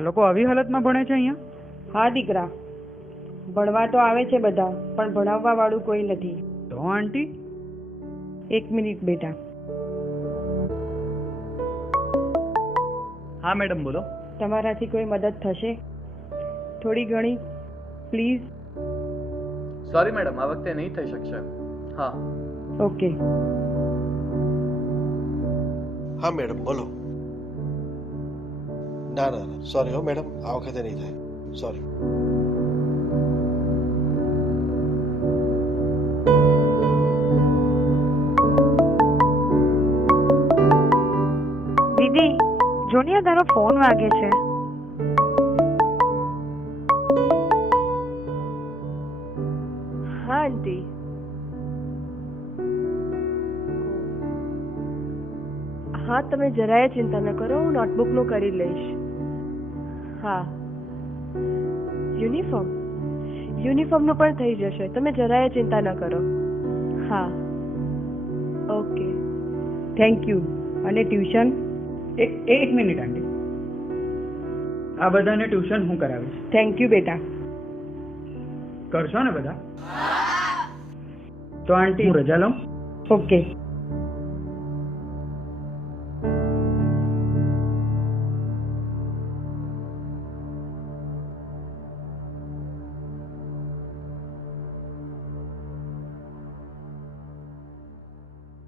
આ લોકો આવી હાલતમાં ભણે છે અહીંયા? હા દીકરા, ભણવા તો આવે છે બધા, પણ ભણાવવા વાળું કોઈ નથી. તો આંટી, 1 મિનિટ બેટા. હા મેડમ બોલો. તમારાથી કોઈ મદદ થશે? થોડી ઘણી પ્લીઝ. સોરી મેડમ, આ વખતે નહીં થઈ શકશે. હા. ઓકે. હા મેડમ બોલો. ના ના ના સોરી હો મેડમ, આ વખતે નહીં થાય. સોરી. દીદી, જોનિયા તારો ફોન વાગે છે. હા આંટી. હા, તમે જરાય ચિંતા ન કરો, હું નોટબુકનું કરી લઈશ. હા. યુનિફોર્મનું પણ થઈ જશે, તમે જરાય ચિંતા ન કરો. હા. ઓકે. Thank you. અને ટ્યુશન? એક મિનિટ આંટી, આ બધાને ટ્યુશન હું કરાવીશ. થેન્ક યુ બેટા. કરશો ને બધા? તો આંટી હું રજા લઉં? ઓકે.